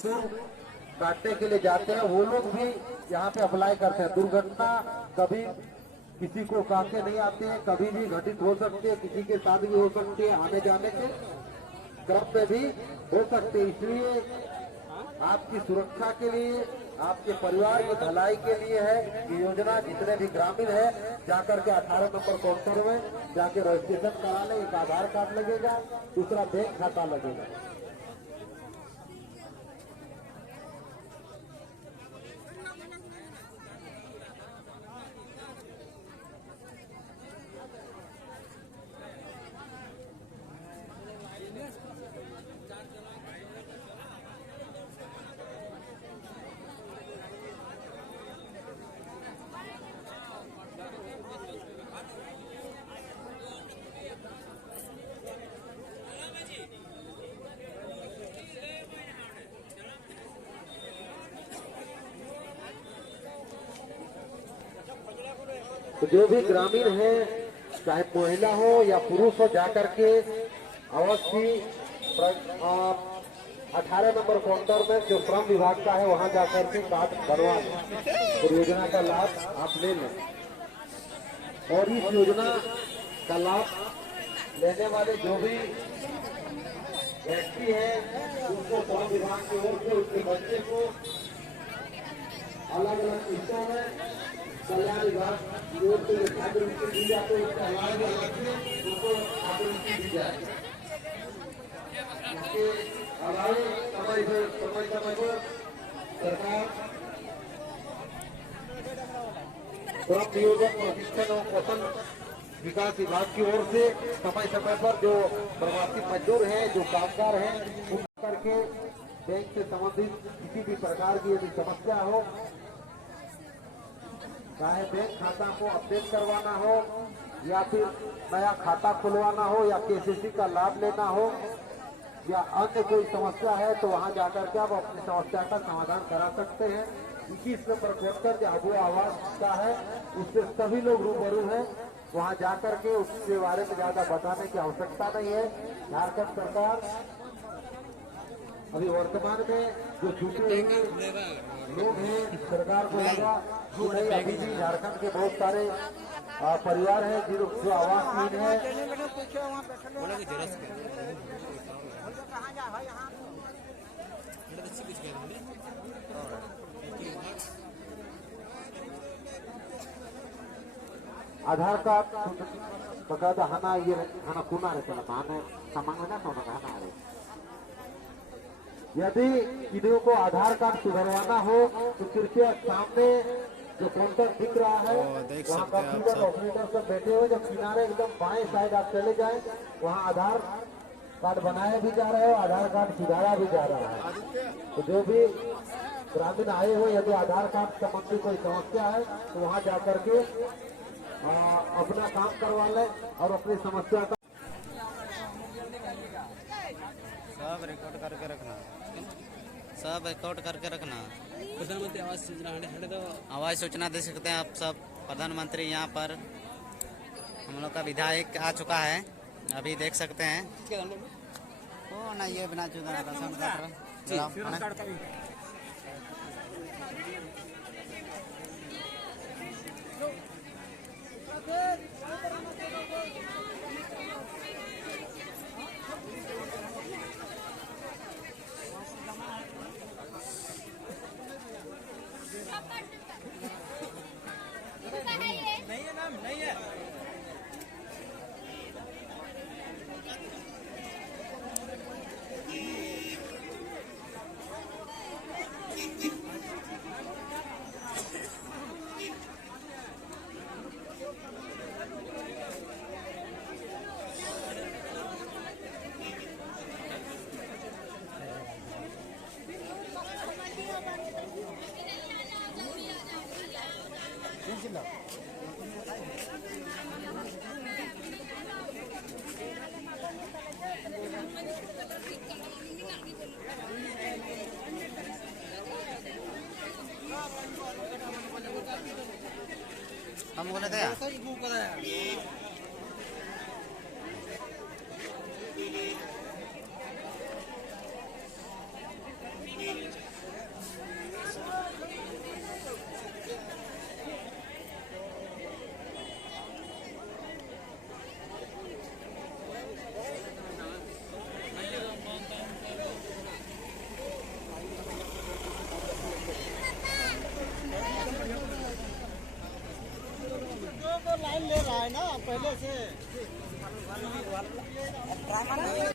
काटने के लिए जाते हैं वो लोग भी यहाँ पे अप्लाई करते हैं। दुर्घटना कभी किसी को काटे नहीं आते हैं, कभी भी घटित हो सकती है, किसी के साथ भी हो सकती है, आने जाने के क्रम में भी हो सकते। इसलिए आपकी सुरक्षा के लिए, आपके परिवार की भलाई के लिए है ये योजना। जितने भी ग्रामीण है जाकर के 18 नंबर काउंटर में जाके रजिस्ट्रेशन करा ले। एक आधार कार्ड लगेगा, दूसरा बैंक खाता लगेगा। तो जो भी ग्रामीण है, चाहे महिला हो या पुरुष हो, जाकर के अवश्य 18 नंबर काउंटर में जो श्रम विभाग का है वहां जाकर के कार्ड बनवा लें और योजना का लाभ आप ले लें। और इस योजना का लाभ लेने वाले जो भी व्यक्ति है उनको श्रम विभाग की ओर से उसके बच्चे को अलग अलग हिस्सों में कल्याण विभाग की ओर से छात्रवृत्ति दी जाती है। उसके अलावा उनको छात्रवृत्ति दी जाए। इसके अलावा समय पर सरकार श्रम नियोजन प्रशिक्षण और कौशल विकास विभाग की ओर से समय पर जो प्रवासी मजदूर हैं, जो कामगार हैं, उन करके बैंक से संबंधित किसी भी प्रकार की यदि समस्या हो, चाहे बैंक खाता को अपडेट करवाना हो या फिर नया खाता खुलवाना हो या केसीसी का लाभ लेना हो या अन्य कोई समस्या है, तो वहां जाकर के आप अपनी समस्या का समाधान करा सकते हैं। 21 नंबर काउंटर जो अबू आवास का है उससे सभी लोग रूबरू हैं। वहां जाकर के उसके बारे में ज्यादा बताने की आवश्यकता नहीं है। झारखंड सरकार अभी वर्तमान में जो छूटे लोग हैं, सरकार को लगा कि नहीं, अभी भी झारखंड के बहुत सारे परिवार हैं जो आवासहीन है। आधार कार्ड बकायदा हना ये हना कुना रहता है, माने सामान ना सोना हना है। यदि किन्हीं को आधार कार्ड सुधरवाना हो तो कृपया सामने जो काउंटर दिख रहा है वहाँ कंप्यूटर ऑपरेटर सब बैठे हुए, जब किनारे एकदम बाएं साइड आप चले जाएं वहाँ आधार कार्ड बनाया भी जा रहा है, आधार कार्ड सुधारा भी जा रहा है। तो जो भी ग्रामीण आए हुए यदि आधार कार्ड संबंधी कोई समस्या है तो वहाँ जाकर के अपना काम करवा लें और अपनी समस्या का सब रिकॉर्ड करके रखना, सब रिकॉर्ड करके रखना। प्रधानमंत्री आवास योजना आवास सूचना दे सकते हैं आप सब। प्रधानमंत्री यहाँ पर हम लोग का विधायक आ चुका है, अभी देख सकते हैं। ओ ना ये बिना चुका राशन कार्ड नहीं है, नाम नहीं है। हम बोले थे है ना पहले से